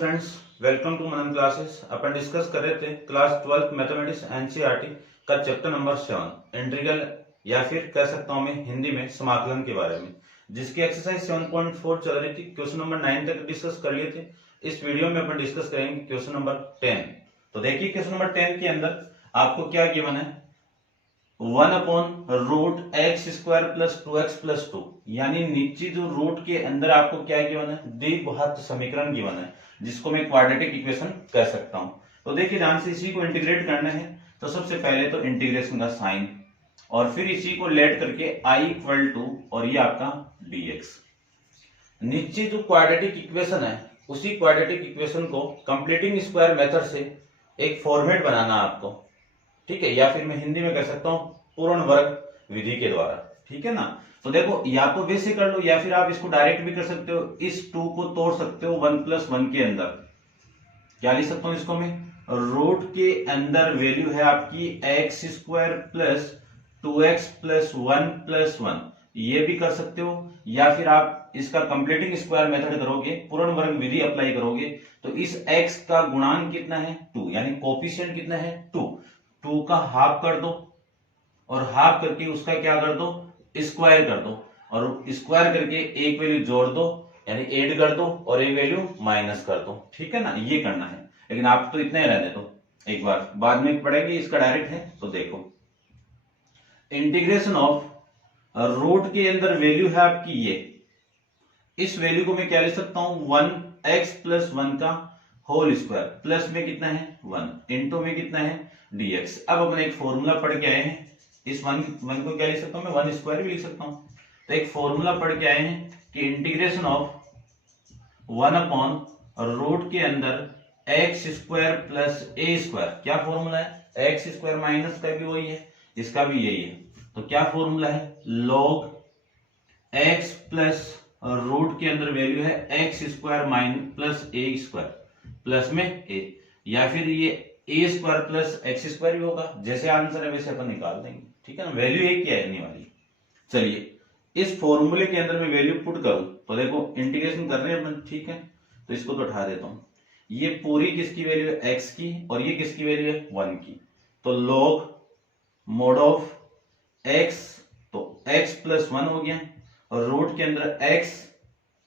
Friends, welcome to Manan classes. अपन discuss कर रहे थे क्लास 12 मैथमेटिक्स एनसीईआरटी का चैप्टर नंबर 7 इंटीग्रल या फिर कह सकता हूं मैं हिंदी में समाकलन के बारे में, जिसकी एक्सरसाइज 7.4 चल रही थी। क्वेश्चन नंबर 9 तक डिस्कस कर लिए थे। इस वीडियो में अपन डिस्कस करेंगे क्वेश्चन नंबर 10। तो देखिए क्वेश्चन नंबर 10 के अंदर आपको क्या गिवन है, 1/√x² प्लस 2x प्लस 2, यानी नीचे जो रूट के अंदर आपको क्या गिवन है, द्विघात समीकरण गिवन है, जिसको मैं क्वाड्रेटिक इक्वेशन कह सकता हूं। तो देखिए ध्यान से, इसी को इंटीग्रेट करना है तो सबसे पहले तो इंटीग्रेशन का साइन और फिर इसी को लेट करके i इक्वल टू और ये आपका dx। नीचे जो क्वाड्रेटिक इक्वेशन है उसी क्वाड्रेटिक इक्वेशन को कंप्लीटिंग स्क्वायर मेथड से एक फॉर्मेट बनाना आपको, ठीक है, या फिर मैं हिंदी में कह सकता हूं पूर्ण वर्ग विधि के द्वारा, ठीक है ना। तो देखो या तो वैसे कर लो या फिर आप इसको डायरेक्ट भी कर सकते हो। इस 2 को तोड़ सकते हो 1+1 के अंदर। क्या लिख सकता हूं इसको मैं, रूट के अंदर वैल्यू है आपकी x² plus 2x plus 1 plus 1, ये भी कर सकते हो। या फिर आप इसका कंप्लीटिंग स्क्वायर मेथड करोगे, पूर्ण वर्ग विधि अप्लाई करोगे तो इस x का गुणांक कितना है 2, यानी कोफिशिएंट कितना है 2 का हाफ कर दो और हाफ करके उसका क्या कर दो, स्क्वायर कर दो, और स्क्वायर करके एक वैल्यू जोड़ दो यानी ऐड कर दो और एक वैल्यू माइनस कर दो, ठीक है ना। ये करना है, लेकिन आप तो इतने ही रहने दो, एक बार बाद में पढ़ेंगे। इसका डायरेक्ट है तो देखो, इंटीग्रेशन ऑफ रूट के अंदर वैल्यू है आपकी ये, इस वैल्यू को मैं क्या लिख सकता हूं 1x प्लस 1 का होल स्क्वायर, प्लस में कितना है 1, इंटू में कितना है dx। अब अपन एक फॉर्मूला पढ़ के आए हैं, इस वन को क्या लिख सकता हूं मैं, 1² भी लिख सकता हूं। तो एक फॉर्मूला पढ़ के आए हैं कि इंटीग्रेशन ऑफ 1/रूट के अंदर x² प्लस a², क्या फॉर्मूला है, x² माइनस का भी वही है, इसका भी यही है। तो क्या फॉर्मूला है, log x प्लस रूट के अंदर वैल्यू है x² minus plus a² plus में a, या फिर ये a² प्लस x² भी होगा, जैसे आंसर है वैसे अपन निकाल देंगे, ठीक है ना। वैल्यू एक क्या आने वाली। चलिए इस फॉर्मूले के अंदर मैं वैल्यू पुट करूं तो देखो इंटीग्रेशन कर रहे हैं अपन, ठीक है। तो इसको तो उठा देता हूं, ये पूरी किसकी वैल्यू है x की और ये किसकी वैल्यू है 1 की। तो log मोड ऑफ x, तो x प्लस 1 हो गया और रूट के अंदर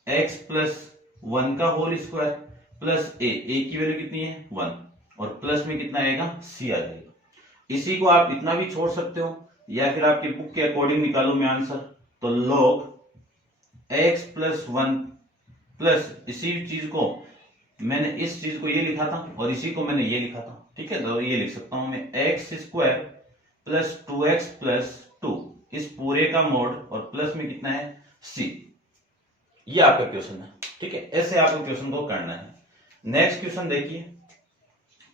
x प्लस 1 का होल स्क्वायर प्लस a की वैल्यू कितनी है 1 और प्लस में कितना आएगा c आ जाएगा। इसी को आप इतना भी छोड़ सकते हो या फिर आपकी बुक के अकॉर्डिंग निकालो मैं आंसर। तो log x प्लस 1 प्लस इसी चीज को मैंने इस चीज को ये लिखा था और इसी को मैंने ये लिखा था, ठीक है। तो ये लिख सकता हूं मैं x² प्लस 2x प्लस 2, इस पूरे का मोड और प्लस में कितना है c। ये आपका क्वेश्चन है, ठीक है। ऐसे आपको क्वेश्चन को करना है। नेक्स्ट क्वेश्चन देखिए,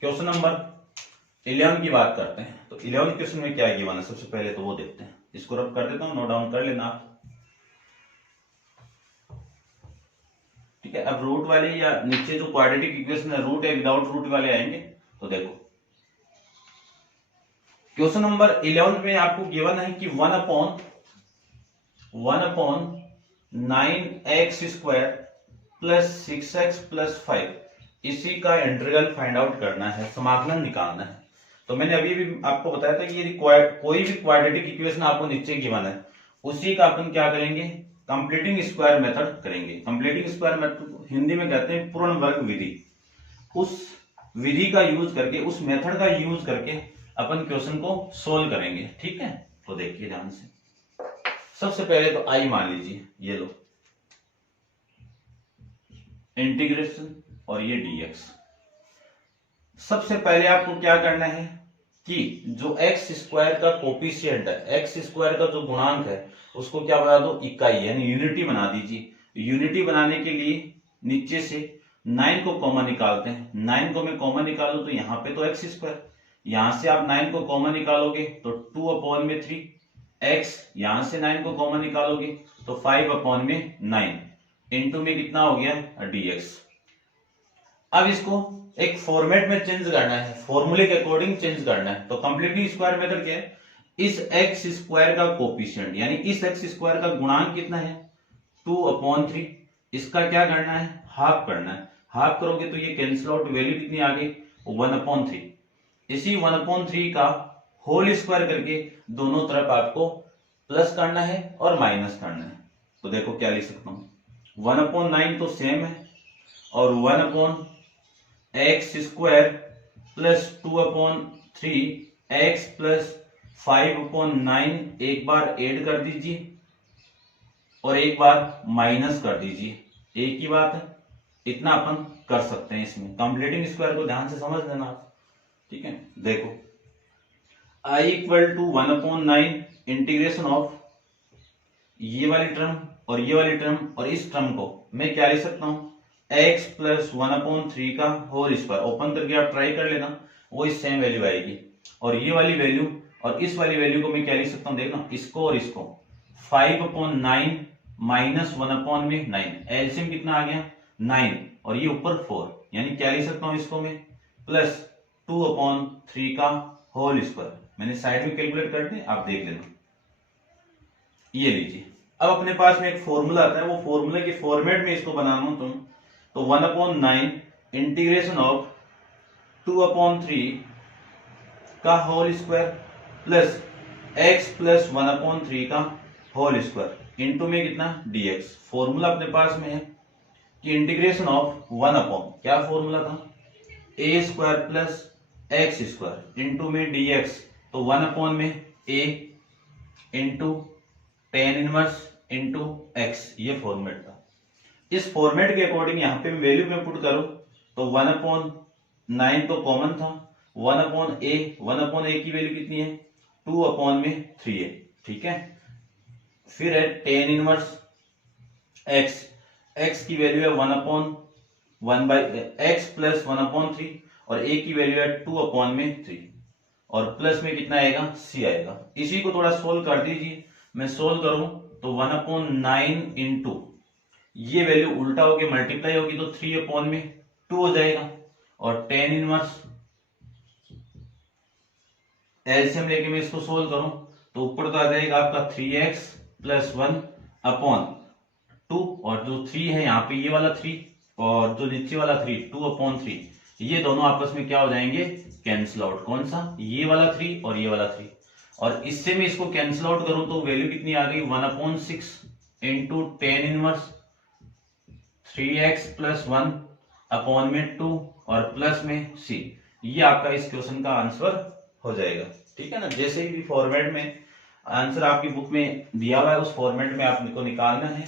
क्वेश्चन नंबर 11 की बात करते हैं। तो 11 क्वेश्चन में क्या गिवन है सबसे पहले तो वो देखते हैं। इसको रब कर देता हूं, नोट डाउन कर लेना आप, ठीक है। अब रूट वाले या नीचे जो क्वाड्रेटिक इक्वेशन है रूट या विदाउट रूट वाले आएंगे। तो देखो क्वेश्चन नंबर 11 में आपको गिवन है कि 1/9x² प्लस 6x प्लस 5, इसी का इंटीग्रल फाइंड आउट करना है, समाकलन निकालना है। तो मैंने अभी भी आपको बताया था कि यदि कोई भी क्वाड्रेटिक इक्वेशन आपको नीचे गिवन है उसी का अपन क्या करेंगे, कंप्लीटिंग स्क्वायर मेथड करेंगे। कंप्लीटिंग स्क्वायर मेथड हिंदी में कहते हैं पूर्ण वर्ग विधि। उस विधि का यूज करके, उस मेथड का यूज करके अपन क्वेश्चन को सोल्व करेंगे, ठीक है। तो देखिए ध्यान से, सबसे पहले तो आई मान लीजिए, ये लो इंटीग्रेशन और ये dx। सबसे पहले आपको क्या करना है कि जो x² का कोफिशिएंट है, x² का जो गुणांक है उसको क्या बना दो, इकाई यानी यूनिटी बना दीजिए। यूनिटी बनाने के लिए नीचे से 9 को कॉमन निकालते हैं। 9 को मैं कॉमन निकालू तो यहाँ पे तो x², यहां से आप 9 को कॉमन निकालोगे तो 2/3, x यहां से 9 को कॉमन निकालोगे तो 5/9, इंटू में कितना हो गया dx। अब इसको एक फॉर्मेट में चेंज करना है, फॉर्मूले के अकॉर्डिंग चेंज करना है। तो कंप्लीटली स्क्वायर मेथड क्या है, इस x² का कोफिशिएंट यानी इस x² का गुणांक कितना है 2/3, इसका क्या करना है हाफ करना है। हाफ करोगे तो ये कैंसिल आउट, वैल्यू कितनी आ गई 1/3। इसी 1/3 का होल स्क्वायर करके दोनों तरफ आपको प्लस करना है और माइनस करना है। तो देखो क्या लिख सकता हूं, 1/9 तो सेम है और 1/x² प्लस 2/3 x प्लस 5/9 एक बार ऐड कर दीजिए और एक बार माइनस कर दीजिए, एक ही बात है, इतना अपन कर सकते हैं। इसमें कंप्लीटिंग स्क्वायर को ध्यान से समझ लेना, ठीक है। देखो i = 1/9 इंटीग्रेशन ऑफ ये वाली टर्म और ये वाली टर्म और इस टर्म को मैं क्या लिख सकता हूं, x प्लस 1/3 का होल स्क्वायर। ओपन करके आप ट्राई कर लेना, वो इस सेम वैल्यू आएगी। और ये वाली वैल्यू और इस वाली वैल्यू को मैं क्या लिख सकता हूं, देखना इसको और इसको, 5/9 माइनस 1/9, एलसीएम कितना आ गया 9 और ये ऊपर 4, यानी क्या लिख सकता हूं इसको मैं प्लस 2/3 का होल स्क्वायर। मैंने साइड में कैलकुलेट कर दी, आप देख लेना। ये लीजिए, अब अपने पास में एक फॉर्मूला आता है, वो फॉर्मूले के फॉर्मेट में इसको बनाना तुम, तो 1/9 इंटीग्रेशन ऑफ 2/3 का whole square plus x plus 1/3 का होल स्क्वायर इनटू में कितना dx। फॉर्मूला अपने पास में है कि इंटीग्रेशन ऑफ 1/, क्या फॉर्मूला था, a² प्लस x² इनटू में dx, तो 1/, में a into tan inverse into x, ये फॉर्मेट था। इस फॉर्मेट के अकॉर्डिंग यहाँ पे वैल्यू में पुट करो तो 1/9 तो कॉमन था, 1/a की वैल्यू कितनी है 2/3 है, ठीक है। फिर है tan इनवर्स x की वैल्यू है 1/x प्लस 1/3 और a की वैल्यू है 2/3 और प्लस में कितना आएगा c आएगा। इसी को थोड़ा सोल्व कर दीजिए, मैं सोल्व करूं तो 1/9 इंटू ये वैल्यू उल्टा होके मल्टीप्लाई होगी तो 3/2 हो जाएगा और tan इनवर्स एलसीएम लेके मैं इसको सोल्व करूं तो ऊपर तो आ जाएगा आपका 3x प्लस 1/2 और जो 3 है यहाँ पे ये वाला 3 और जो नीचे वाला 3 2/3, ये दोनों आपस में क्या हो जाएंगे कैंसिल आउट। कौन सा, ये वाला 3 और ये वाला 3, और इससे मैं इसको कैंसिल आउट करूं तो वैल्यू कितनी आ गई 1/6 into tan inverse 3x plus 1/2 और प्लस में c। ये आपका इस क्वेश्चन का आंसर हो जाएगा, ठीक है ना। जैसे भी फॉर्मेट में आंसर आपकी बुक में दिया हुआ है उस फॉर्मेट में आपको निकालना है।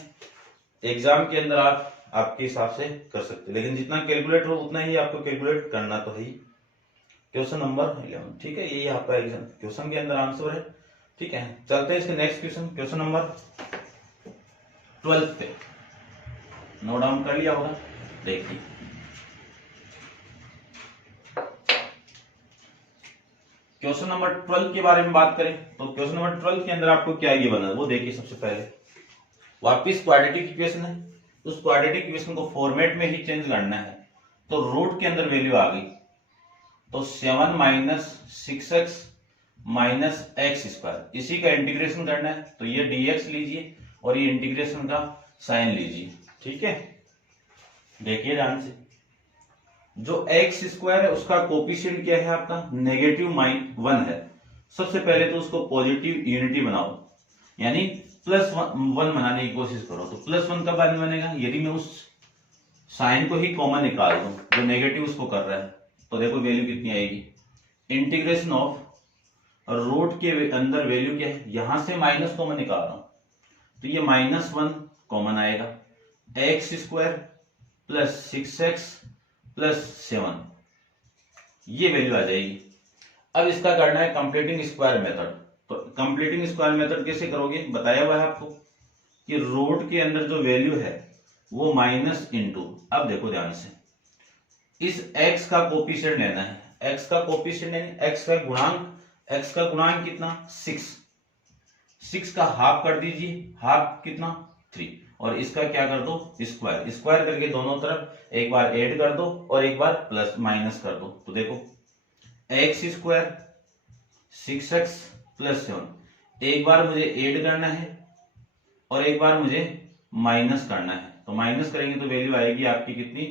एग्जाम के अंदर आप आपके हिसाब से कर सकते हैं, लेकिन जितना कैलकुलेट हो उतना ही आपको कैलकुलेट करना तो है ही। क्वेश्चन नंबर 11, ठीक है, यही आपका एग्जाम क्वेश्चन के अंदर आंसर है, ठीक है। चलते हैं इसके नेक्स्ट क्वेश्चन, क्वेश्चन नंबर 12 पे नोट डाउन कर लिया होगा, देखिए क्वेश्चन नंबर 12 के बारे में बात करें तो क्वेश्चन नंबर 12 के अंदर आपको क्या ये बना है वो देखिए। सबसे पहले वापिस क्वाड्रेटिक इक्वेशन है, उस क्वाड्रेटिक इक्वेशन को फॉर्मेट में ही चेंज करना है। तो रूट के अंदर वैल्यू आ गई तो 7 माइनस 6x माइनस x², इसी का इंटीग्रेशन करना है तो ये dx लीजिए और ये इंटीग्रेशन का साइन लीजिए, ठीक है। देखिए ध्यान से, जो x² है उसका कोफिशिएंट क्या है आपका -1 है। सबसे पहले तो उसको पॉजिटिव यूनिटी बनाओ, यानी +1 बनाने की कोशिश करो। तो +1 कब बनेगा, यदि मैं उस साइन को ही कॉमन निकाल दूं जो नेगेटिव उसको कर रहा है, तो देखो वैल्यू कितनी आएगी, इंटीग्रेशन ऑफ रूट के अंदर वैल्यू क्या है, यहां से माइनस कॉमन निकाल रहा हूं तो ये -1 कॉमन आएगा, x² प्लस 6x प्लस 7, ये वैल्यू आ जाएगी। अब इसका करना है कंप्लीटिंग स्क्वायर मेथड। तो कंप्लीटिंग स्क्वायर मेथड कैसे करोगे, बताया हुआ है आपको कि रूट के अंदर जो वैल्यू है वो माइनस इंटू, अब देखो ध्यान से, इस x का कोफिशिएंट लेना है, x का कोफिशिएंट यानी x का गुणांक कितना 6 का हाफ कर दीजिए, हाफ कितना 3 और इसका क्या कर दो स्क्वायर करके दोनों तरफ एक बार ऐड कर दो और एक बार प्लस माइनस कर दो। तो देखो x² 6x प्लस 7, एक बार मुझे ऐड करना है और एक बार मुझे माइनस करना है। तो माइनस करेंगे तो वैल्यू आएगी आपकी कितनी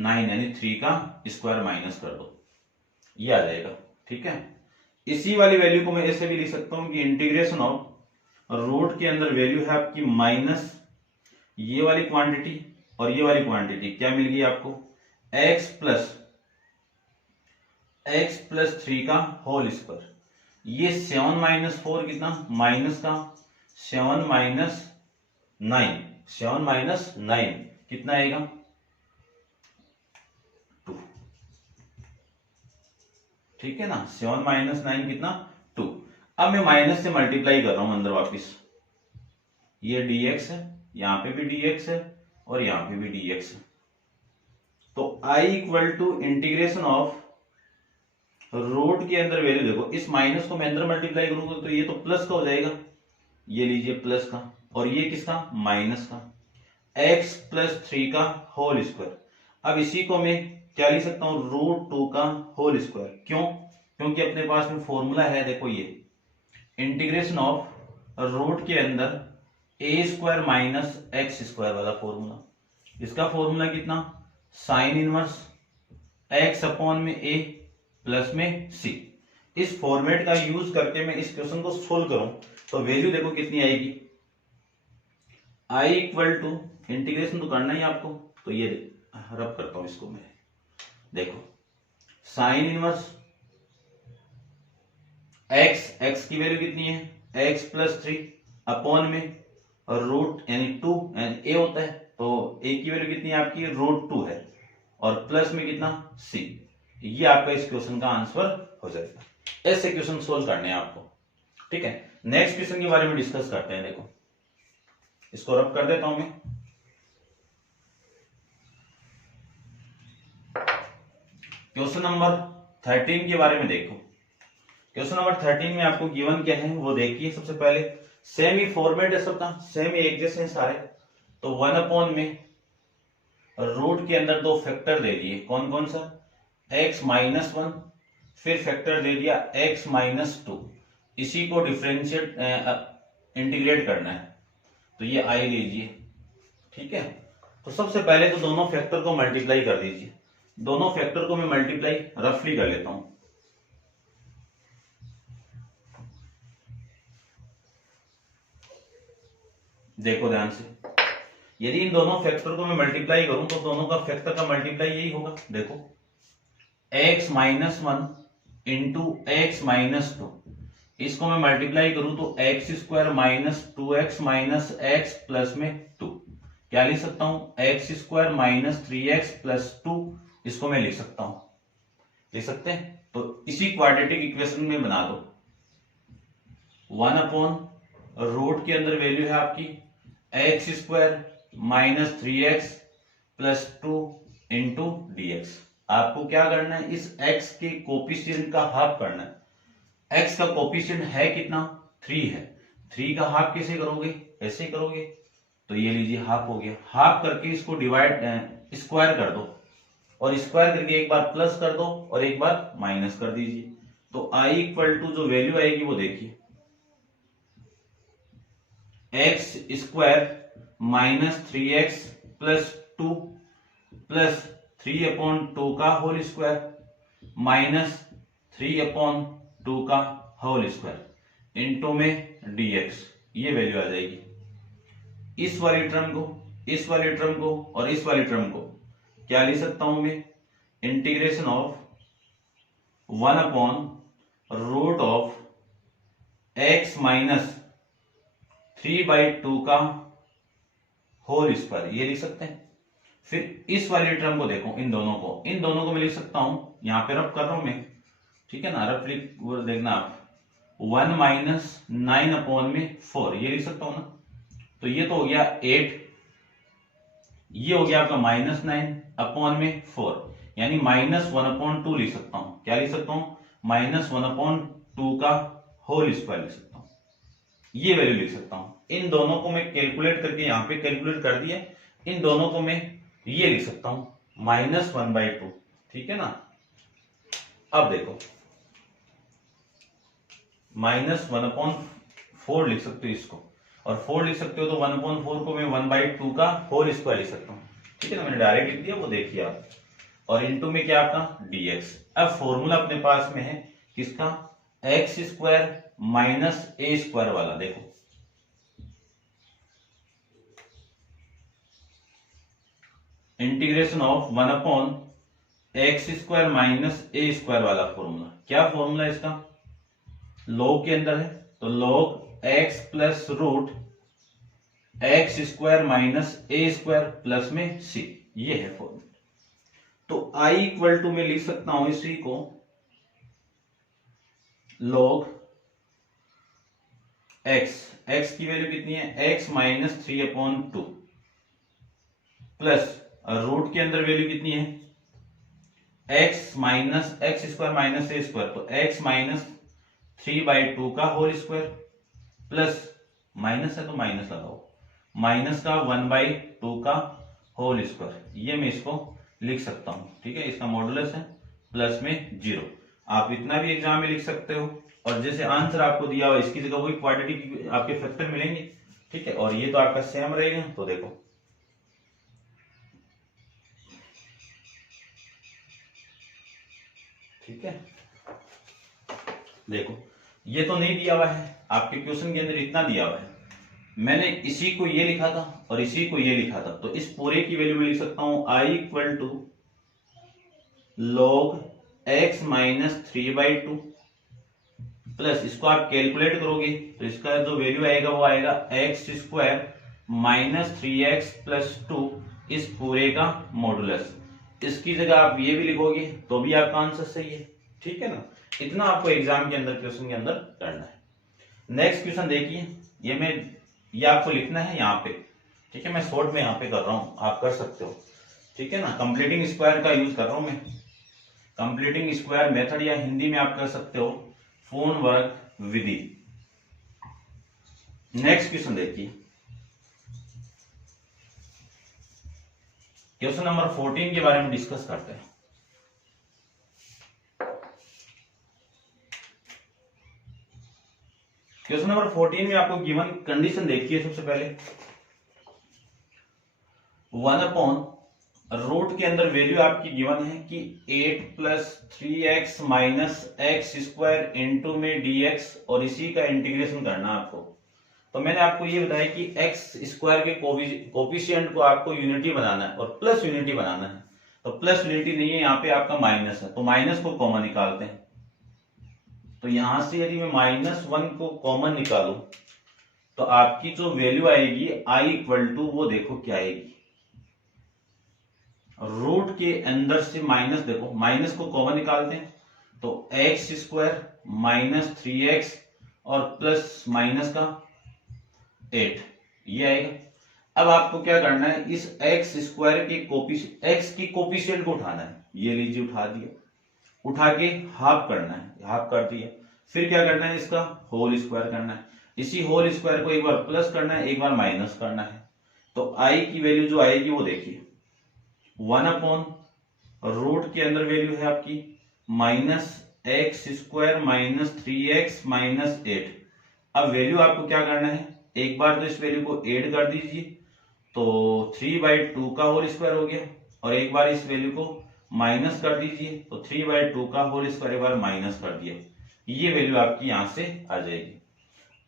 9 यानी 3 का स्क्वायर माइनस कर दो, ये आ जाएगा। ठीक है, इसी वाली वैल्यू को मैं ऐसे भी लिख सकता हूं कि इंटीग्रेशन ऑफ रूट के अंदर वैल्यू है आपकी माइनस ये वाली क्वांटिटी और ये वाली क्वांटिटी, क्या मिल गई आपको, x प्लस 3 का होल स्क्वायर। ये 7 माइनस 4 कितना, माइनस का 7 माइनस 9 कितना आएगा 2। ठीक है ना, 7 माइनस 9 कितना 2। अब मैं माइनस से मल्टीप्लाई कर रहा हूं अंदर वापिस, ये dx है, यहां पे भी dx है और यहां पे भी dx है। तो I equal to integration of root के अंदर वैल्यू, देखो इस माइनस को मैं अंदर मल्टीप्लाई करूंगा तो ये तो प्लस का हो जाएगा, ये लीजिए प्लस का, और ये किसका, माइनस का, x प्लस 3 का होल स्क्वायर। अब इसी को मैं क्या लिख सकता हूं, √2 का होल स्क्वायर। क्यों, क्योंकि अपने पास में फॉर्मूला है, देखो ये इंटीग्रेशन ऑफ रूट के अंदर a square minus X square वाला फॉर्मूला। इसका फॉर्मूला कितना, साइन इनवर्स x अपॉन में a प्लस में c। इस फॉर्मेट का यूज करके मैं इस क्वेश्चन को सोल्व करूं तो वैल्यू देखो कितनी आएगी, I इक्वल टू इंटीग्रेशन तो करना ही आपको, तो ये रब करता हूं इसको मैं, देखो साइन इनवर्स x की वैल्यू कितनी है, x प्लस 3 अपॉन में रूट यानी 2 यानी a होता है, तो a की वैल्यू कितनी है आपकी, √2 है, और प्लस में कितना c। ये आपका इस क्वेश्चन का आंसर हो जाएगा। ऐसे क्वेश्चन सोल्व करने हैं आपको। ठीक है, नेक्स्ट क्वेश्चन के बारे में डिस्कस करते हैं। देखो इसको रब कर देता हूं मैं, क्वेश्चन नंबर 13 के बारे में देखो। क्वेश्चन नंबर 13 में आपको गिवन क्या है वो देखिए। सबसे पहले सेम ही फॉर्मेट है, सबका सेम ही एक जैसे हैं सारे। तो 1 अपॉन में रूट के अंदर दो फैक्टर दे दिए, कौन कौन सा, x माइनस 1, फिर फैक्टर दे दिया x माइनस 2। इसी को डिफरेंशिएट इंटीग्रेट करना है, तो ये i लीजिए। ठीक है, तो सबसे पहले तो दोनों फैक्टर को मल्टीप्लाई कर दीजिए। दोनों फैक्टर को मैं मल्टीप्लाई रफली कर लेता हूं। देखो ध्यान से, यदि इन दोनों फैक्टर को मैं मल्टीप्लाई करूं तो दोनों का फैक्टर का मल्टीप्लाई यही होगा। देखो x minus 1 into x minus 2, इसको मैं मल्टीप्लाई करूं तो x square minus 2x minus x plus में 2। क्या लिख सकता हूं, x square minus 3x plus 2, इसको मैं लिख सकता हूं, लिख सकते हैं। तो इसी क्वाड्रेटिक इक्वेशन में बना दो। 1 अपॉन रूट के अंदर वैल्यू है आपकी x square minus 3x plus 2 into dx। आपको क्या करना है, इस x के कोफिशिएंट का हाफ करना है। x का कोफिशिएंट है कितना, 3 है। 3 का हाफ कैसे करोगे, ऐसे करोगे, तो ये लीजिए हाफ हो गया। हाफ करके इसको डिवाइड स्क्वायर कर दो, और स्क्वायर करके एक बार प्लस कर दो और एक बार माइनस कर दीजिए। तो i इक्वल टू जो वैल्यू आएगी वो देखिए, x square minus 3x plus 2 plus 3/2 का होल स्क्वायर माइनस 3/2 का होल स्क्वायर इंटू में dx। ये वैल्यू आ जाएगी। इस वाली टर्म को, इस वाली टर्म को और इस वाली टर्म को क्या लिख सकता हूं मैं, integration of 1 upon root of x minus 3/2 का होल स्क्वायर, ये लिख सकते हैं। फिर इस वाली टर्म को देखो, इन दोनों को मैं लिख सकता हूं, यहां पे रफ कर रहा हूं मैं, ठीक है ना, रफली देखना आप, 1 माइनस 9 अपॉन में 4, ये लिख सकता हूं ना। तो ये तो हो गया 8, ये हो गया आपका माइनस 9 अपॉन में 4, यानी -1/2 लिख सकता हूं। क्या लिख सकता हूं, -1/2 का होल स्क्वायर लिख सकता हूं, ये वैल्यू लिख सकता हूं। इन दोनों को मैं कैलकुलेट करके यहां पे कैलकुलेट कर दिया, इन दोनों को मैं ये लिख सकता हूं -1/2, ठीक है ना। अब देखो -1/4 लिख सकते हो इसको, और 4 लिख सकते हो तो 1/4 को मैं 1/2 का होल स्क्वायर लिख सकता हूं, ठीक है ना। मैंने डायरेक्ट लिख दिया, वो देखिए आप। और इनटू में क्या आपका dx। अब फॉर्मूला अपने पास में है किसका, एक्स स्क्वायर माइनस ए स्क्वायर वाला। देखो integration of 1 upon x square minus A square वाला फॉर्मूला। क्या फॉर्मूला है इसका, लॉग के अंदर है तो log x plus root x square minus ए स्क्वायर प्लस में सी, ये है फॉर्मूला। तो आई इक्वल टू में लिख सकता हूं इसी को लॉग एक्स की वैल्यू कितनी है, एक्स माइनस 3/2 प्लस रूट के अंदर वैल्यू कितनी है, X minus X square minus ए स्क्वायर, तो एक्स माइनस 3/2 का होल स्क्वायर प्लस माइनस है तो माइनस लगाओ, माइनस का 1/2 का होल स्क्वायर। ये मैं इसको लिख सकता हूं, ठीक है, इसका मॉडुलस है प्लस में 0। आप इतना भी एग्जाम में लिख सकते हो, और जैसे आंसर आपको दिया हुआ इसकी जगह वही क्वाड्रेटिक आपके फैक्टर मिलेंगे, ठीक है, और ये तो आपका सेम रहेगा। तो देखो ठीक है, देखो ये तो नहीं दिया हुआ है आपके क्वेश्चन के अंदर, इतना दिया हुआ है, मैंने इसी को ये लिखा था और इसी को ये लिखा था, तो इस पूरे की वैल्यू में लिख सकता हूं I equal to log x minus 3/2 plus, इसको आप कैलकुलेट करोगे तो इसका जो वैल्यू आएगा वो आएगा x square minus 3x plus 2 इस पूरे का मॉडुलस। इसकी जगह आप ये भी लिखोगे तो भी आपका आंसर सही है, ठीक है ना। इतना आपको एग्जाम के अंदर क्वेश्चन के अंदर करना है। नेक्स्ट क्वेश्चन देखिए, ये आपको लिखना है यहाँ पे, ठीक है, मैं शॉर्ट में यहाँ पे कर रहा हूं, आप कर सकते हो, ठीक है ना। कंप्लीटिंग स्क्वायर का यूज कर रहा हूं मैं, कंप्लीटिंग स्क्वायर मेथड, या हिंदी में आप कर सकते हो फोन वर्क विधि। नेक्स्ट क्वेश्चन देखिए, क्वेश्चन नंबर 14 के बारे में डिस्कस करते हैं। क्वेश्चन नंबर 14 में आपको गिवन कंडीशन देखिए। सबसे पहले 1 अपॉन रूट के अंदर वैल्यू आपकी गिवन है कि 8 plus 3x minus X square into में dx, और इसी का इंटीग्रेशन करना आपको। तो मैंने आपको ये बताया कि एक्स स्क्वायर के कोफिशिएंट को आपको यूनिटी बनाना है और प्लस यूनिटी बनाना है, तो प्लस यूनिटी नहीं है, यहाँ पे आपका माइनस है, तो माइनस को कॉमन निकालते हैं। तो यहां से यदि मैं -1 को कॉमन निकालूं तो आपकी जो वैल्यू आएगी i इक्वल टू, वो देखो क्या आएगी, रूट के अंदर से माइनस, देखो माइनस को कॉमन निकालते हैं तो एक्स स्क्वायर माइनस 3x और प्लस माइनस का 8, ये आएगा। अब आपको क्या करना है, इस एक्स स्क्वायर के एक्स की कोफिशिएंट को उठाना है, ये लीजिए उठा दिया, उठा के हाफ करना है, हाफ कर दिया, फिर क्या करना है, इसका होल स्क्वायर करना है, इसी होल स्क्वायर को एक बार प्लस करना है, एक बार माइनस करना है। तो आई की वैल्यू जो आएगी वो देखिए 1 अपॉन रूट के अंदर वैल्यू है आपकी minus X square minus 3x minus 8। अब वैल्यू आपको क्या करना है, एक बार तो इस वैल्यू को ऐड कर दीजिए, तो 3/2 का होल स्क्वायर हो गया, और एक बार इस वैल्यू को माइनस कर दीजिए, तो 3/2 का होल स्क्वायर एक बार माइनस कर दिया, ये वैल्यू आपकी यहां से आ जाएगी।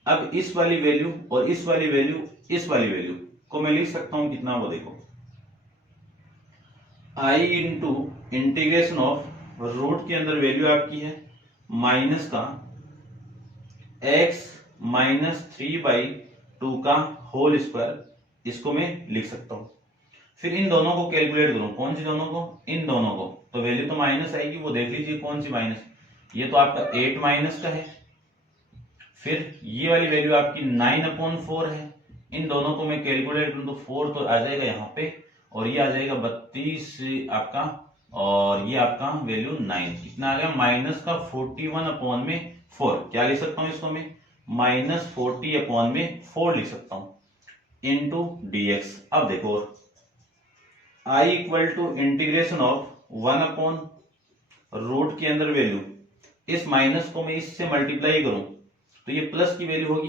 अब इस वाली वैल्यू और इस वाली वैल्यू, इस वाली वैल्यू को मैं लिख सकता हूं कितना, वो देखो i into integration of root के अंदर वैल्यू आपकी है माइनस का x माइनस 3/2 का होल स्क्वायर, इसको मैं लिख सकता हूं। फिर इन दोनों को कैलकुलेट करूं, कौन सी दोनों को, इन दोनों को, तो वैल्यू तो माइनस आएगी, वो देख लीजिए कौन सी माइनस, ये तो आपका 8 माइनस का है, फिर ये वाली वैल्यू आपकी 9/4 है, इन दोनों को मैं कैलकुलेट करूं तो 4 तो आ जाएगा यहाँ पे, और ये आ जाएगा 32 आपका, और ये आपका वैल्यू 9, कितना आ गया माइनस का 41/4। क्या लिख सकता हूं इसको मैं, -40/4 लिख सकता हूं इंटू dx। अब देखो i equal to integration of 1 upon root के अंदर वैल्यू, इस माइनस को मैं इससे मल्टीप्लाई करूं तो ये प्लस की वैल्यू होगी,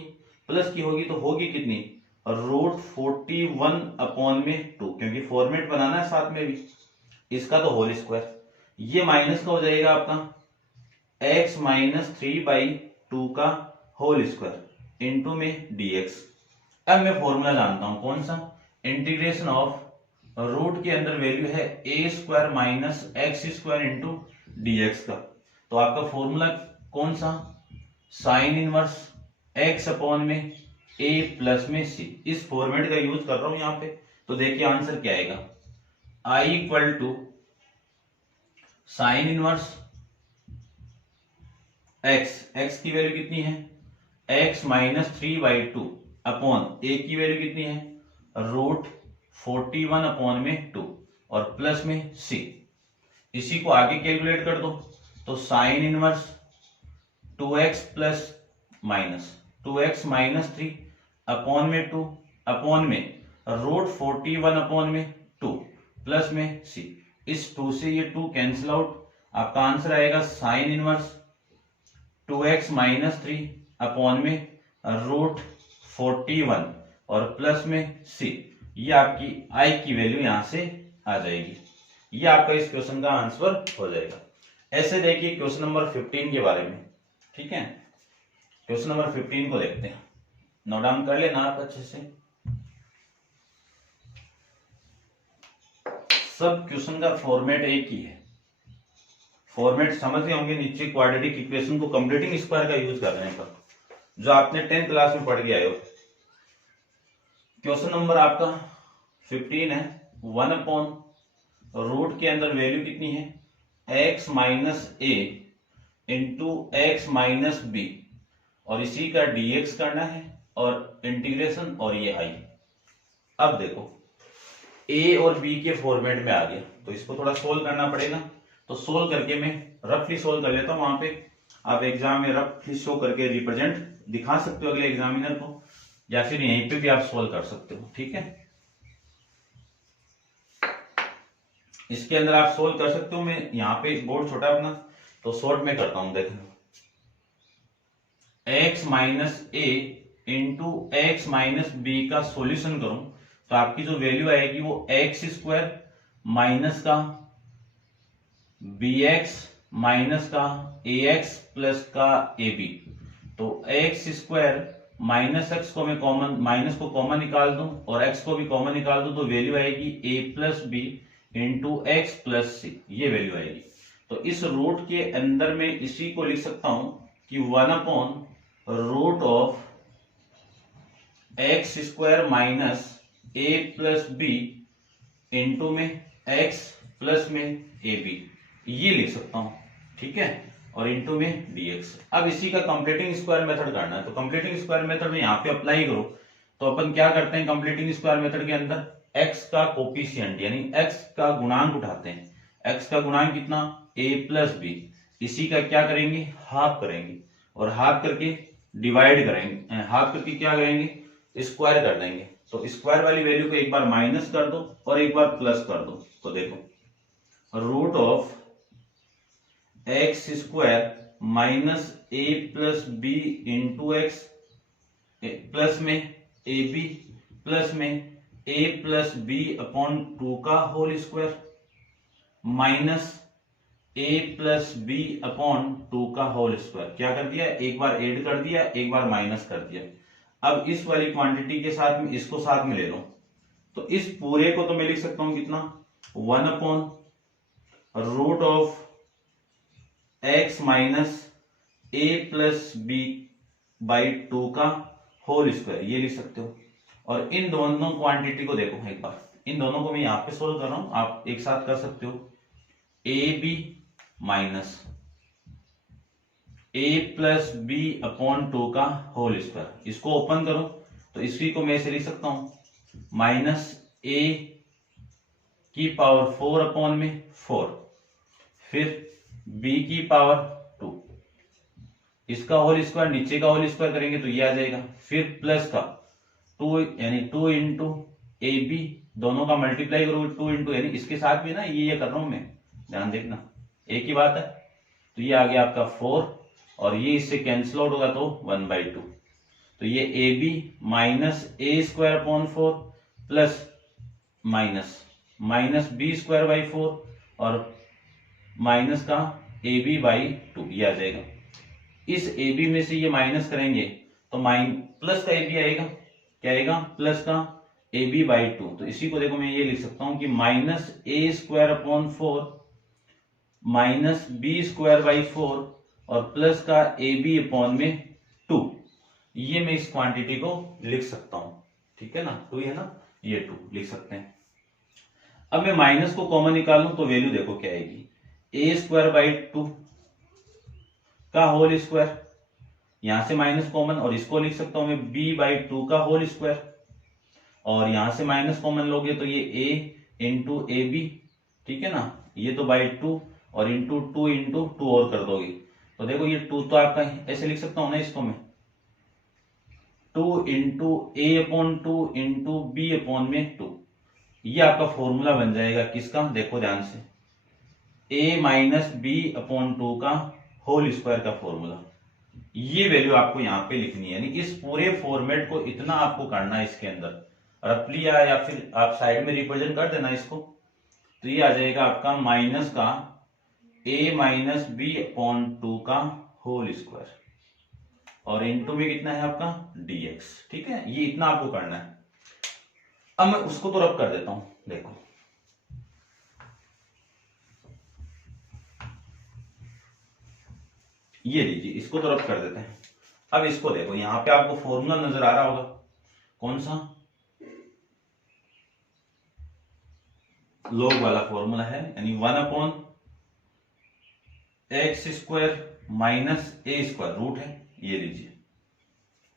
प्लस की होगी तो होगी कितनी, रूट 41/2, क्योंकि फॉर्मेट बनाना है साथ में भी, इसका तो होल स्क्वायर, ये माइनस का हो जाएगा आपका x माइनस 3/2 का होल स्क्वायर इंटू में dx। अब मैं फॉर्मूला जानता हूं कौन सा, इंटीग्रेशन ऑफ रूट के अंदर वैल्यू है a square minus X square into dx का। तो आपका फॉर्मूला कौन सा, साइन इनवर्स x अपॉन में a प्लस में c। इस फॉर्मेट का यूज कर रहा हूं यहां पे। तो देखिए आंसर क्या आएगा, I equal to sine inverse x की वैल्यू कितनी है x माइनस 3/2 अपॉन a की वैल्यू कितनी है रूट 41 अपॉन में 2 और प्लस में c। इसी को आगे कैलकुलेट कर दो तो sine inverse 2x plus minus 2x minus 3 upon में 2 अपॉन में रूट 41 अपॉन में 2 प्लस में c। इस 2 से ये 2 कैंसिल आउट, आपका आंसर आएगा sine inverse 2x minus 3 upon में रूट 41 और प्लस में c। ये आपकी i की वैल्यू यहां से आ जाएगी। ये आपका इस क्वेश्चन का आंसर हो जाएगा। ऐसे देखिए क्वेश्चन नंबर 15 के बारे में, ठीक है। क्वेश्चन नंबर 15 को देखते हैं, नोट डाउन कर लेना आप अच्छे से। सब क्वेश्चन का फॉर्मेट एक ही है, फॉर्मेट समझ रहे होंगे, नीचे क्वाड्रेटिक इक्वेशन को कंप्लीटिंग स्क्वायर का यूज करने का, जो आपने 10th क्लास में पढ़ के आए हो। क्वेश्चन नंबर आपका 15 है, 1 अपॉन रूट के अंदर वैल्यू कितनी है x minus a into x minus b और इसी का dx करना है और इंटीग्रेशन और ये i। अब देखो a और b के फॉर्मेट में आ गया तो इसको थोड़ा सोल्व करना पड़ेगा। तो सोल्व करके मैं रफली सोल्व कर लेता हूं, वहां पे आप एग्जाम में रफली शो करके रिप्रेजेंट दिखा सकते हो अगले एग्जामिनर को, या फिर यहीं पे भी आप सोल्व कर सकते हो, ठीक है। इसके अंदर आप सोल्व कर सकते हो, मैं यहाँ पे बोर्ड छोटा अपना तो शॉर्ट में करता हूं। देखो x माइनस ए इंटू एक्स माइनस बी का सॉल्यूशन करूं तो आपकी जो वैल्यू आएगी वो एक्स स्क्वायर माइनस का बी एक्स माइनस का ए एक्स प्लस का ए बी। तो एक्स स्क्वायर माइनस एक्स को मैं कॉमन, माइनस को कॉमन निकाल दूं और एक्स को भी कॉमन निकाल दूं तो वैल्यू आएगी A plus B into x plus C, ये वैल्यू आएगी। तो इस रूट के अंदर में इसी को लिख सकता हूं कि 1 upon root of x square minus a plus B into में एक्स प्लस में ए बी, ये लिख सकता हूं, ठीक है, और इंटू में dx। अब इसी का कंप्लीटिंग स्क्वायर मेथड करना है। तो कंप्लीटिंग स्क्वायर मेथड में यहाँ पे अप्लाई करो तो अपन क्या करते हैं, कंप्लीटिंग स्क्वायर मेथड के अंदर x का कोफिशिएंट यानी x का गुणांक उठाते हैं। x का गुणांक कितना a प्लस बी, इसी का क्या करेंगे हाफ करेंगे और हाफ करके डिवाइड करेंगे, हाफ करके क्या करेंगे स्क्वायर कर देंगे। तो स्क्वायर वाली वैल्यू को एक बार माइनस कर दो और एक बार प्लस कर दो। तो देखो root of x square minus a plus B into x plus में ए बी प्लस में ए प्लस बी अपॉन 2 का whole square minus a plus b upon 2 का होल स्क्वायर। क्या कर दिया, एक बार ऐड कर दिया, एक बार माइनस कर दिया। अब इस वाली क्वांटिटी के साथ में इसको साथ में ले लो तो इस पूरे को तो मैं लिख सकता हूं कितना 1 upon root of x minus a plus b by 2 का होल स्क्वायर, ये लिख सकते हो। और इन दोनों क्वांटिटी को देखो एक बार, इन दोनों को मैं यहां पे सोल्व कर रहा हूं, आप एक साथ कर सकते हो। A b minus a plus b upon 2 का होल स्क्वायर, इसको ओपन करो तो इसी को मैं ऐसे लिख सकता हूं माइनस ए की पावर 4 अपॉन में 4, फिर b की पावर 2, इसका होल स्क्वायर नीचे का होल स्क्वायर करेंगे तो ये आ जाएगा, फिर प्लस का 2 यानी 2 इंटू ए बी, दोनों का मल्टीप्लाई करो 2 इंटू, यानी इसके साथ भी ना ये कर रहा हूं मैं, ध्यान देखना एक ही बात है। तो ये आ गया आपका 4 और ये इससे कैंसिल आउट होगा तो 1/2। तो ये a b minus A square upon 4 plus minus minus b square by 4 और माइनस का ए बी बाई टू, ये आ जाएगा। इस ए बी में से ये माइनस करेंगे तो प्लस का ए बी आएगा, क्या आएगा, प्लस का ए बी बाई टू। तो इसी को देखो मैं ये लिख सकता हूं कि minus A square upon 4 minus b square by 4 और प्लस का ए बी अपॉन में 2। ये मैं इस क्वांटिटी को लिख सकता हूं, ठीक है ना, 2 है ना, ये 2 लिख सकते हैं। अब मैं माइनस को कॉमन निकालूं तो वैल्यू देखो क्या आएगी, ए स्क्वायर बाई 2 का होल स्क्वायर, यहां से माइनस कॉमन, और इसको लिख सकता हूं मैं बी बाई 2 का होल स्क्वायर, और यहां से माइनस कॉमन लोगे तो ये a इंटू ए बी, ठीक है ना, ये तो बाई 2 और इंटू 2 इंटू 2 और कर दोगे तो देखो ये 2 तो आपका ऐसे लिख सकता हूं ना इसको मैं, 2 इंटू ए अपॉन 2 इंटू बी अपॉन में 2। ये आपका फॉर्मूला बन जाएगा किसका, देखो ध्यान से, a माइनस बी अपॉन 2 का होल स्क्वायर का फॉर्मूला। ये वैल्यू आपको यहां पे लिखनी है, यानी इस पूरे फॉर्मेट को इतना आपको करना है इसके अंदर रफली, या फिर आप साइड में रिप्रेजेंट कर देना इसको। तो ये आ जाएगा आपका माइनस का a माइनस बी अपॉन 2 का होल स्क्वायर और इनटू में कितना है आपका dx, ठीक है, ये इतना आपको करना है। अब मैं उसको तो रब कर देता हूं, देखो ये लीजिए, इसको तो रब कर देते हैं। अब इसको देखो, यहां पे आपको फॉर्मूला नजर आ रहा होगा, कौन सा, लॉग वाला फॉर्मूला है, यानी 1 अपॉन एक्स स्क्वायर माइनस ए स्क्वायर रूट है, ये लीजिए,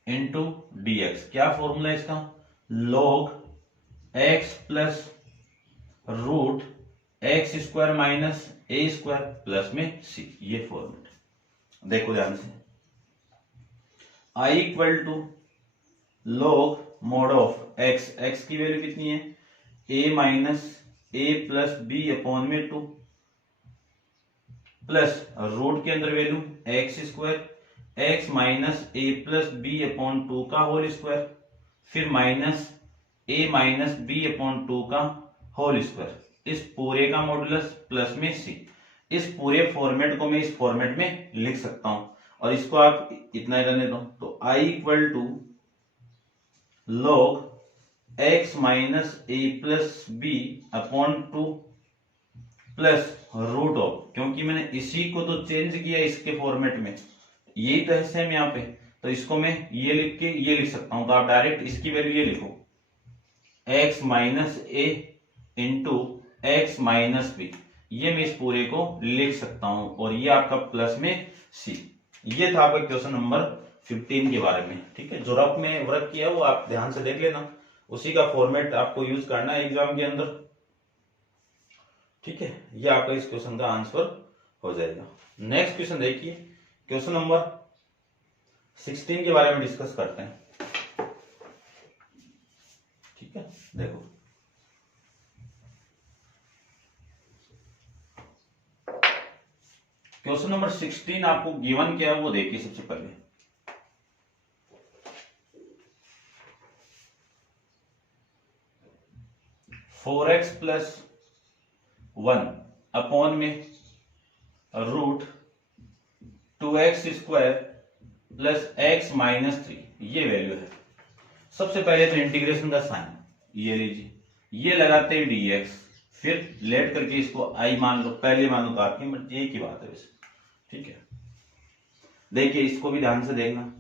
इंटू dx। क्या फॉर्मूला है इसका, log x plus root x square minus ए स्क्वायर प्लस में सी, ये फॉर्मूला। देखो ध्यान से, i equal to log mod of x, x की वैल्यू कितनी है, a minus a plus b upon में 2 प्लस रूट के अंदर value x square x minus a plus b upon 2 का होल स्क्वायर, फिर माइनस ए माइनस बी अपॉन 2 का whole square, इस पूरे का मॉडुलस प्लस में सी। इस पूरे फॉर्मेट को मैं इस फॉर्मेट में लिख सकता हूं, और इसको आप इतना ही रहने दो। तो i equal to log x minus a plus b upon 2 plus root of, क्योंकि मैंने इसी को तो चेंज किया इसके फॉर्मेट में, यही तो है सेम यहाँ पे, तो इसको मैं ये लिख के ये लिख सकता हूं। तो आप डायरेक्ट इसकी वैल्यू ये लिखो, एक्स माइनस ए इंटू एक्स माइनस बी, ये मैं इस पूरे को लिख सकता हूं, और ये आपका प्लस में सी। ये था आपका क्वेश्चन नंबर 15 के बारे में, ठीक है। जो रफ में वर्क किया वो आप ध्यान से देख लेना, उसी का फॉर्मेट आपको यूज करना है एग्जाम के अंदर, ठीक है। ये आपका इस क्वेश्चन का आंसर हो जाएगा। नेक्स्ट क्वेश्चन देखिए, क्वेश्चन नंबर 16 के बारे में डिस्कस करते हैं, ठीक है। देखो क्वेश्चन नंबर 16 आपको गिवन क्या है वो देखिए। सबसे पहले 4x प्लस 1 अपॉन में root 2x square plus x minus 3, ये वैल्यू है। सबसे पहले तो इंटीग्रेशन का साइन ये लीजिए, ये लगाते हैं dx, फिर लेट करके इसको i मान लो, पहले मान लो तो आपकी मर्जी, एक ही बात है वैसे, ठीक है। देखिए इसको भी ध्यान से देखना,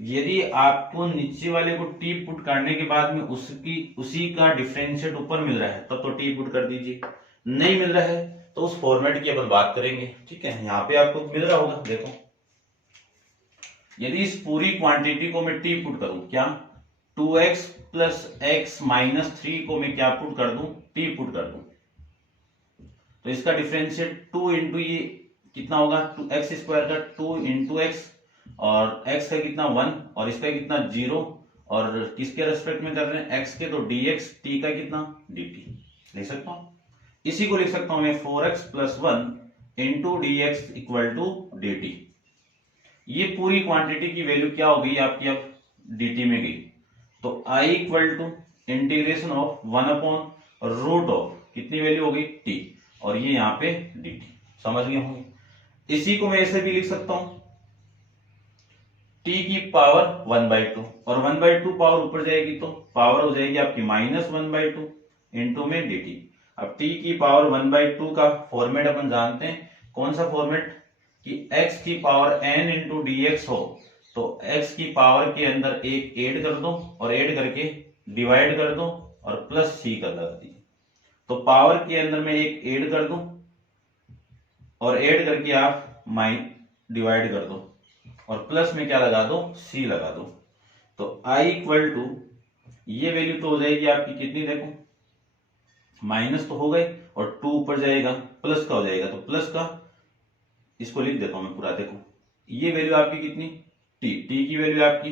यदि आपको नीचे वाले को टी पुट करने के बाद में उसी का डिफरेंशिएट ऊपर मिल रहा है तब तो टी पुट कर दीजिए, नहीं मिल रहा है तो उस फॉर्मेट की अपन बात करेंगे, ठीक है। यहाँ पे आपको मिल रहा होगा, देखो यदि इस पूरी क्वांटिटी को मैं टी पुट करूं, क्या 2x प्लस एक्स माइनस 3 को मैं क्या पुट कर दूं, टी पुट कर दूं, तो इसका डिफरेंशिएट 2 इंटू ये कितना होगा, 2x स्क्वायर का 2 इंटू एक्स, और x का कितना 1 और इसका कितना 0, और किसके रेस्पेक्ट में कर रहे हैं, x के, तो dx, t का कितना dt लिख सकता हूं। इसी को लिख सकता हूं मैं 4x plus 1 into dx equal to dt। ये पूरी क्वांटिटी की वैल्यू क्या हो गई आपकी, अब dt में गई, तो i equal to integration of 1 upon root of कितनी वैल्यू हो गई t, और ये यहाँ पे dt। समझ गए होंगे। इसी को मैं ऐसे भी लिख सकता हूं t की पावर 1/2, और 1/2 पावर ऊपर जाएगी तो पावर हो जाएगी आपकी -1/2 इंटू में dt। अब t की पावर 1/2 का फॉर्मेट अपन जानते हैं। कौन सा फॉर्मेट? कि x की पावर n इंटू dx हो तो x की पावर के अंदर एक ऐड कर दो और ऐड करके डिवाइड कर दो और प्लस c कर दीजिए। तो पावर के अंदर में एक ऐड कर दो और ऐड करके आप डिवाइड कर दो और प्लस में क्या लगा दो? c लगा दो। तो i इक्वल टू ये वैल्यू तो हो जाएगी आपकी कितनी? देखो माइनस तो हो गए और 2 ऊपर जाएगा, प्लस का हो जाएगा, तो प्लस का इसको लिख देता हूं मैं पूरा। देखो ये वैल्यू आपकी कितनी? t की वैल्यू आपकी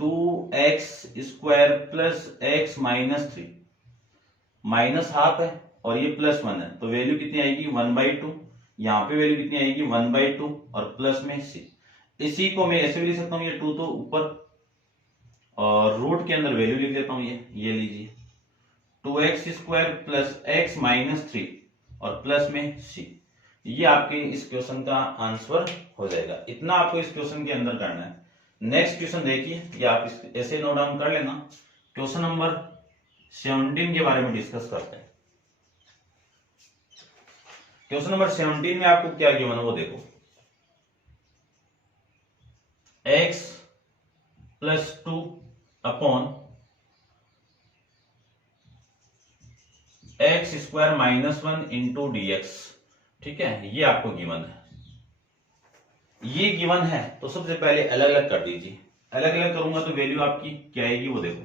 2x² plus x minus 3, minus half है और ये प्लस 1 है, तो वैल्यू कितनी आएगी? 1/2। यहाँ पे वैल्यू कितनी आएगी? 1/2 और प्लस में c। इसी को मैं ऐसे भी लिख सकता हूँ, ये 2 तो ऊपर और रूट के अंदर वैल्यू लिख देता हूँ, ये लीजिए 2x² प्लस x माइनस 3 और प्लस में c। ये आपके इस क्वेश्चन का आंसर हो जाएगा। इतना आपको इस क्वेश्चन के अंदर करना है। नेक्स्ट क्वेश्चन देखिए, ये आप ऐसे नोट डाउन कर लेना। क्वेश्चन नंबर 17 के बारे में डिस्कस करते हैं। क्वेश्चन नंबर 17 में आपको क्या गिवन है वो देखो। x plus 2 upon x² minus 1 into dx। ठीक है, ये आपको गिवन है। ये गिवन है तो सबसे पहले अलग अलग कर दीजिए। अलग अलग करूंगा तो वैल्यू आपकी क्या आएगी वो देखो।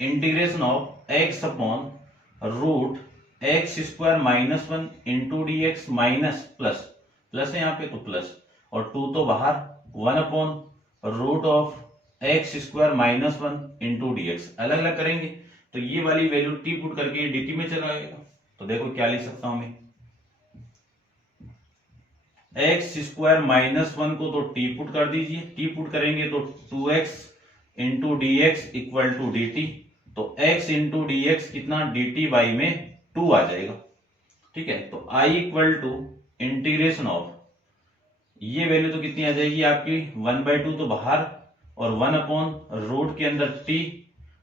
Integration of x upon root x² minus 1 into dx minus plus है यहाँ पे तो प्लस, और 2 तो बाहर, 1 upon root of x² minus 1 into dx। अलग अलग करेंगे तो ये वाली वैल्यू t पुट करके dt में चला जाएगा। तो देखो क्या लिख सकता हूं मैं, x² माइनस 1 को तो t पुट कर दीजिए, t पुट करेंगे तो 2x into dx equal to dt। तो x इंटू dx कितना? dt बाई में 2 आ जाएगा। ठीक है, तो i equal to integration of, ये वैल्यू तो कितनी आ जाएगी आपकी? 1/2 तो बाहर और 1 अपॉन रूट के अंदर t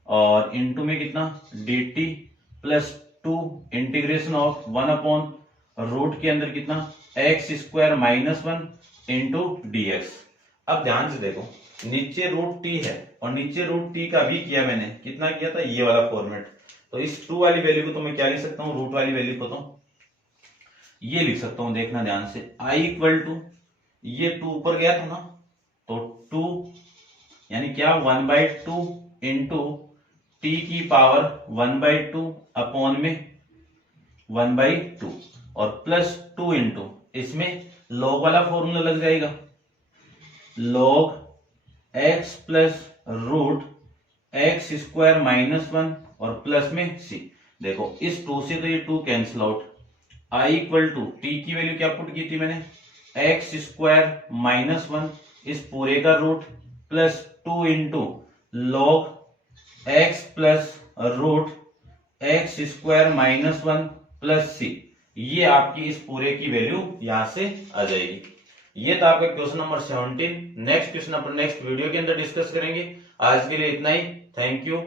और इंटू में कितना? dt plus 2 integration of 1 upon root के अंदर कितना? x² minus 1 into dx। अब ध्यान से देखो, नीचे रूट t है और नीचे रूट t का भी किया मैंने, कितना किया था? ये वाला फॉर्मेट। तो इस 2 वाली वैल्यू को तो मैं क्या लिख सकता हूँ? रूट वाली वैल्यू को तो ये लिख सकता हूं। देखना ध्यान से, i इक्वल टू, ये 2 ऊपर गया था ना, तो 2 यानी क्या? 1/2 इंटू t की पावर 1/2 अपॉन में 1/2 और प्लस 2 इंटू, इसमें लॉग वाला फॉर्मूला लग जाएगा, log x plus root x² minus 1 और प्लस में c। देखो इस 2 से तो ये 2 cancel out. i equal to, t की वैल्यू क्या पुट की थी मैंने? x² माइनस 1 इस पूरे का root plus 2 into log x plus root x² minus 1 plus c। ये आपकी इस पूरे की वैल्यू यहां से आ जाएगी। ये था आपका क्वेश्चन नंबर 17। नेक्स्ट क्वेश्चन अपन नेक्स्ट वीडियो के अंदर डिस्कस करेंगे। आज के लिए इतना ही। Thank you.